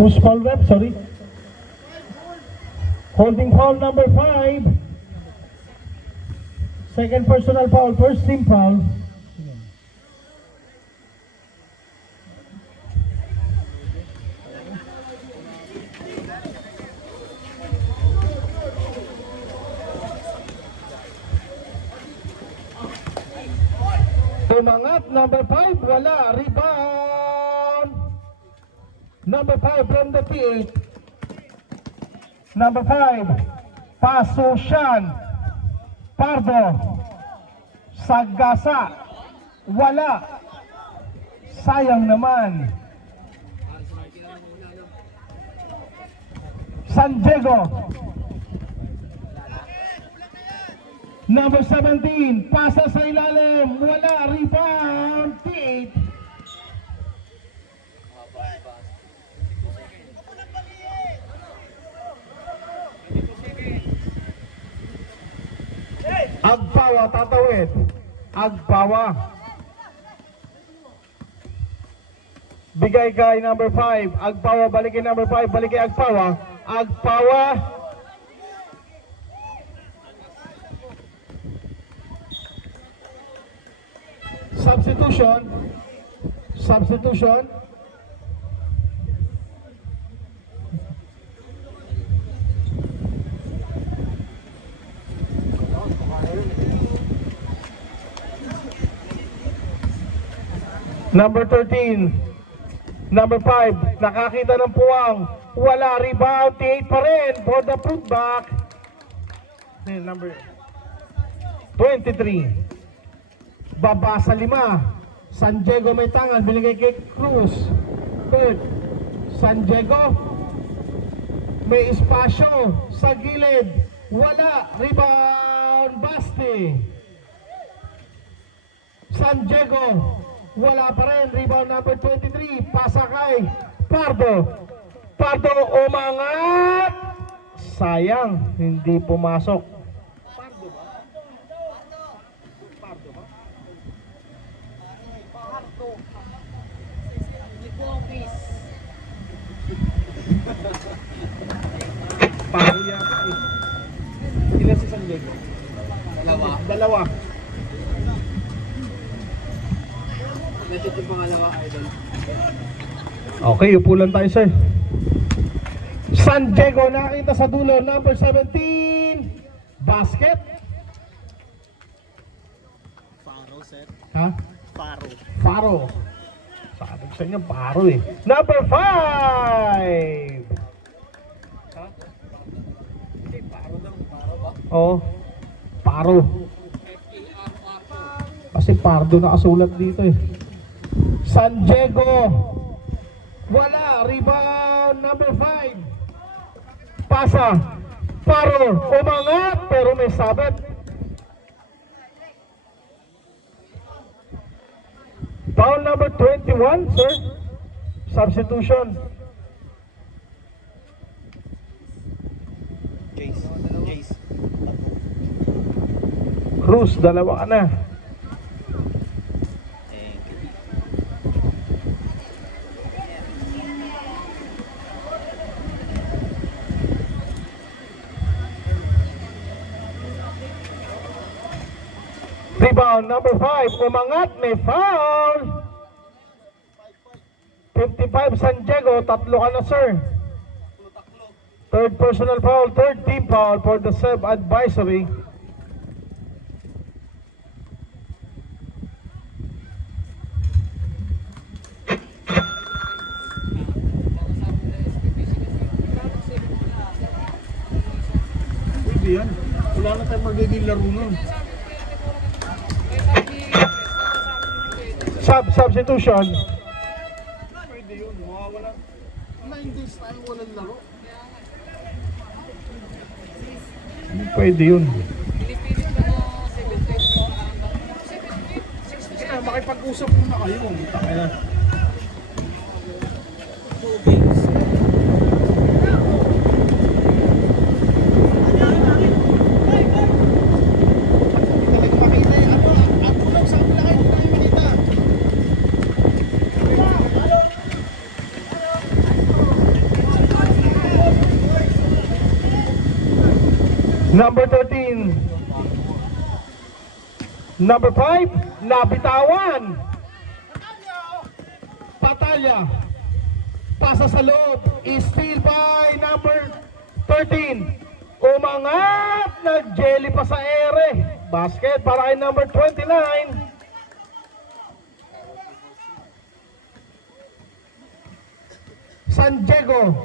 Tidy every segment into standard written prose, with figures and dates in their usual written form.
Who's foul rep? Sorry. Holding foul number 5. Second personal foul, first team foul. Umangat, number 5, wala, rebound. Number 5 from the P8. Number 5, Paso Shan. Pardo. Sagasa. Wala. Sayang naman. San Diego. Number 17, pasa sa ilalim, wala, rebound, P8. Agbawa, tatawid. Agbawa. Bigay kay number 5, Agbawa, balikin number 5, balikin Agbawa. Agbawa. Substitution. Number 13, number 5, nakakita ng puwang, wala, rebound, T8 pa rin for the putback. Number 23, baba sa 5, San Diego may tangan, binigay kay Cruz. Third, San Diego may espasyo sa gilid, wala, rebound, Basti. San Diego wala pa rin, rebound number 23, pasa kay Pardo. Pardo umangat, sayang, hindi pumasok. Pardo ba? Pardo ba? Pardo. Pardo yata eh. Ilan si San Diego? Dalawa. Message yung pangalawa, idol. Okay, upo lang tayo, sir. San Diego nakita sa dulo, number 17. Basket. Faro, sir. Ha? Faro. Sabi ko sa inyo, Faro eh. Number 5. Ha? Hindi, Faro lang. Faro ba? Oo. Faro. Kasi Pardo nakasulat dito eh. San Diego wala, rebound number 5, pasa, Faro umangat pero may sabit. Foul number 21, sir. Substitution. Jace. Cruz, dalawa ka na. Rebound number 5, umangat, may foul. 55 San Diego, tatlo ka na, sir. Third personal foul, third team foul for the sub advisory. Pwede yan. Wala na tayong magiging laro nun. Substitution. Pwede yun, mawawala. 9 days tayo walang laro. Pwede yun. Kaya makipag-usap muna kayo. Kaya Number 13. Number 5, nabitawan. Patalya. Pasa sa loob. Steal by number 13. Umangat. Nag-jelly pa sa ere. Basket para kay number 29. San Diego.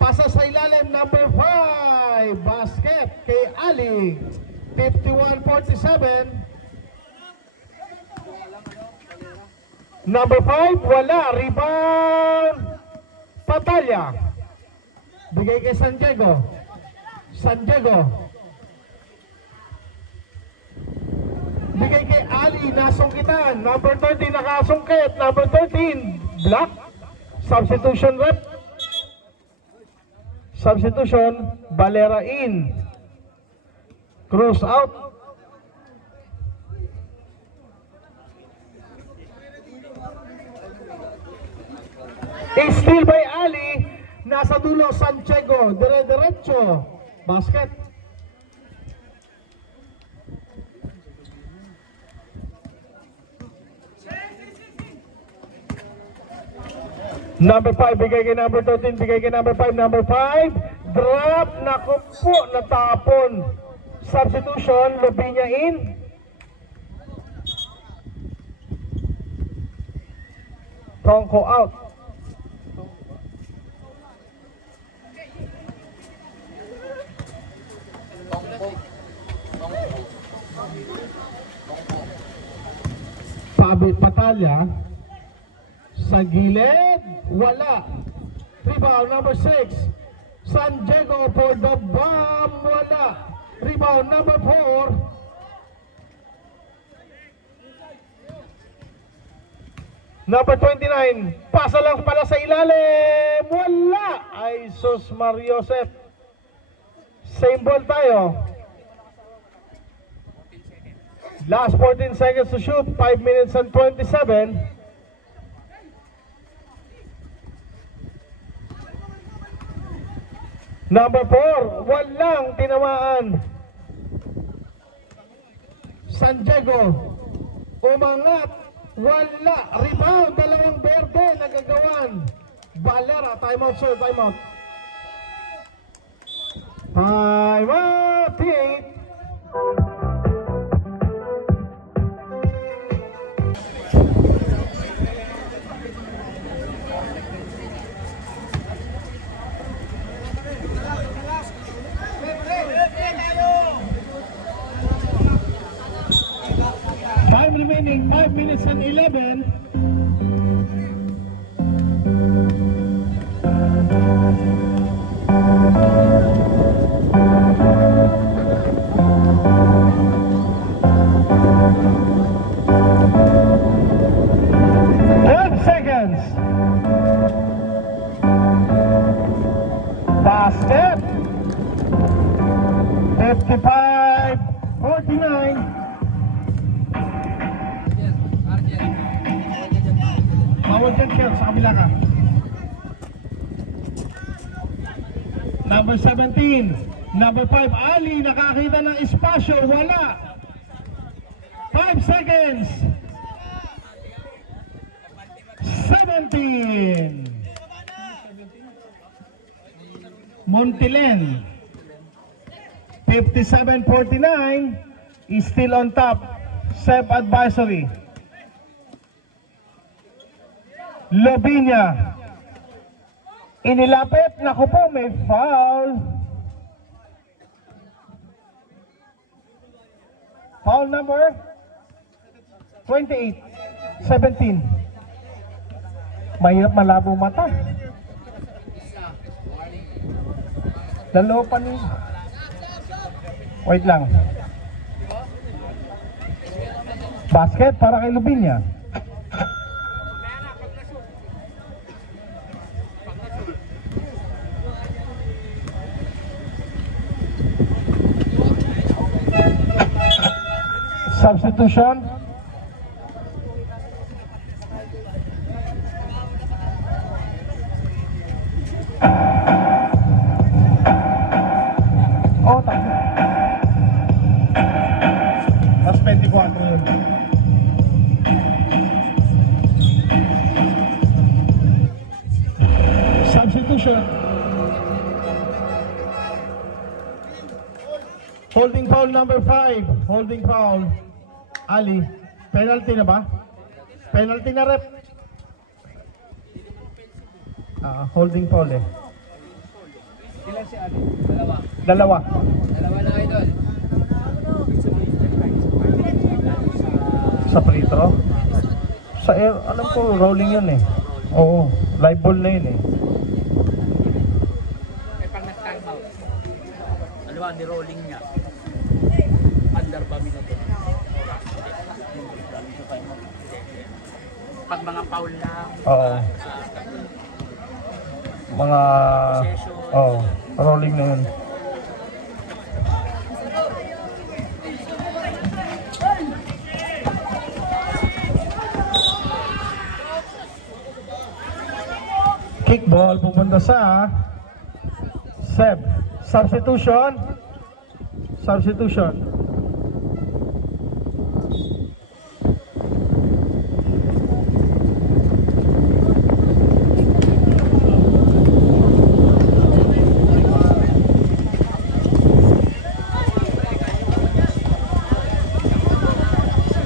Pasa sa ilalim. Number 5. Basket kay Ali. 51-47. Number 5, wala. Rebound. Patalya. Bigay kay San Diego. San Diego. Bigay kay Ali. Nasungkitan. Number 13, nakasungkit. Number 13, block. Substitution rep. Substitution. Valera in. Cross out. Steal by Ali. Nasa dulo Santiago. Dire-diretso. Basket. Number 5 bigay kay number 13. Bigay kay number 5. Number 5. Drop. Naku po. Natapon. Substitution. Lubinya in. Tongko out. Pabit Patalya sa gilid, wala. Rebound number 6, San Diego for the bomb, wala. Rebound number 4, number 29, pasa lang pala sa ilalim, wala. Ay sus Mariosep. Same ball tayo. Last 14 seconds to shoot, 5 minutes and 27. Number 4, walang tinamaan. San Diego, umangat, wala. Rebound, dalawang berde, nagagawan. Valera, timeout sir, timeout. Timeout, T8. Remaining 5 minutes and 11. Seconds. Basket. 55-49. Bawal dyan, Kel, sa kabila ka. Number 17, number 5, Ali, nakakita ng espasyo, wala. 5 seconds. 17. Montilen. 57-49 is still on top. Sep advisory. Lobinya. Inilapit. Naku po, may foul. Foul number 28. 17. Mahirap malabo mata. Dalawa pa ni... Wait lang. Basket para kay Lubinya. Substitution. Oh, tama. Substitution. Holding foul number 5. Holding foul. Ali. Penalty na ba? Penalty na, rep. Holding foul eh. Ilan si Ali? Dalawa. Dalawa. Dalawa na idol. Sa free throw? Sa air, alam ko, rolling yun eh. Oo, live ball na yun eh. May pang nag-time out. Ano ba, ni-rolling niya? Under ba minuto? Pag mga foul lang. Oo. Mga... Oo, rolling na yun. Kickball pupunta sa Seb. Substitution. Substitution.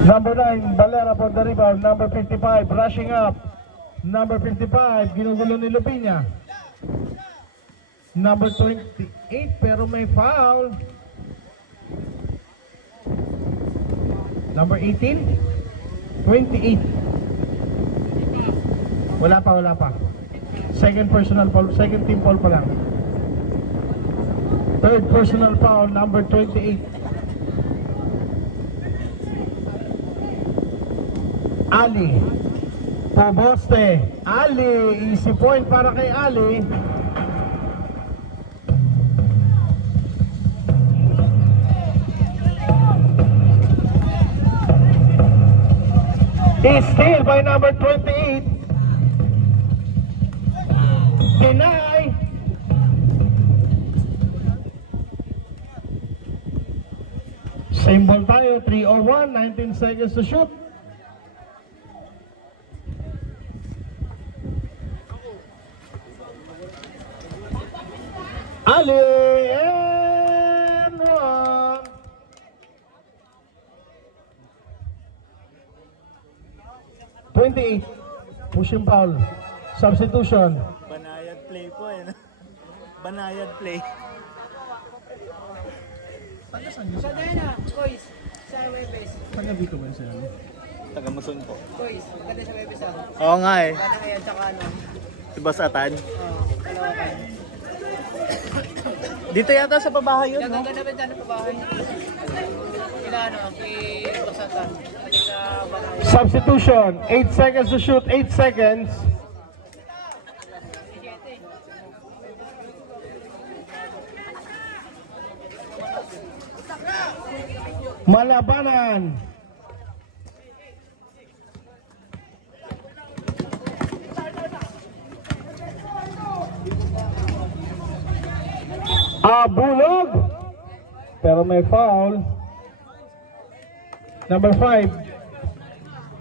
Number 9, Valera for the rebound. Number 55, rushing up. Number 55, ginugulo ni Lupinya. Number 28, pero may foul. Number 18, 28. Wala pa, wala pa. Second personal foul, second team foul pa lang. Third personal foul, number 28. Ali. Poboste. Ali. Easy point para kay Ali. Is steal by number 28. Deny. Same ball tayo. 3:01. 19 seconds to shoot. Ali and one. Pushing foul. Substitution. Banayad play po eh. Banayad play. Sa Dena, boys, sa Webes. Taga dito ba siya? Taga Muson po. Boys, ganda sa Webes ah. Oo nga eh. Bana kayo, tsaka ano. Si Boss Atan. Dalawa kayo. Dito yata sa pabahay yun, no? Ganda ba dyan pa bahay? Kila ano, kay Basatan. Kila Banay. Substitution. 8 seconds to shoot. 8 seconds. Malabanan. Bulog. Pero may foul. Number 5.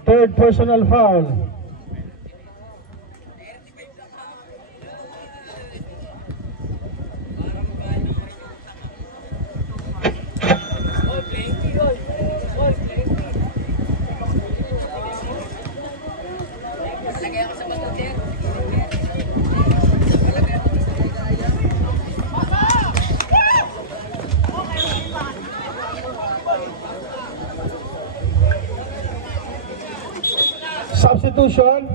Third personal foul. Lagay ako sa pagkakin. Substitution.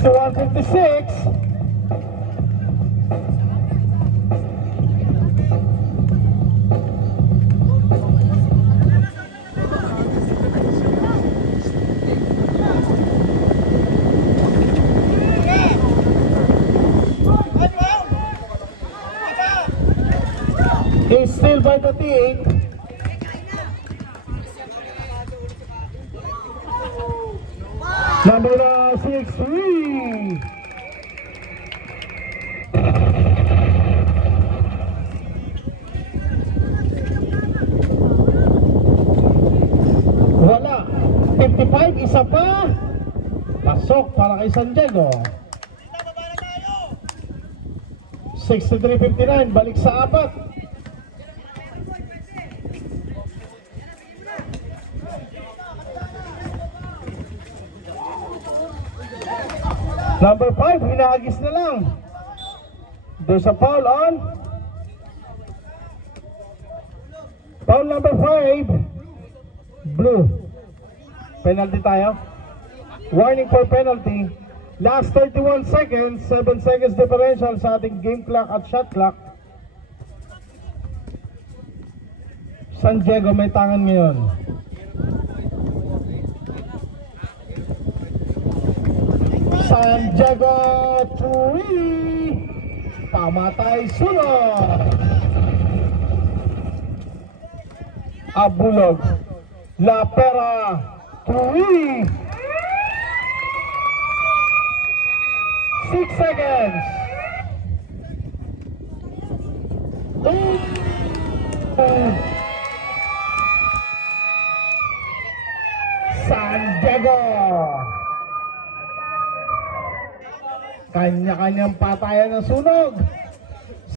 61-56. He's still by the team. Number 6-3. Wala. 55, isa pa. Pasok para kay San Diego. 63-59, balik sa apat. Number 5, hinagis na lang. There's a foul on. Foul number 5. Blue. Penalty tayo. Warning for penalty. Last 31 seconds, 7 seconds differential sa ating game clock at shot clock. San Diego may tangan ngayon. San Diego 3. Pamatay sunod. Abulog. La Pera 3. 6 seconds. San Diego. Kanya-kanyang patayan ng sunog.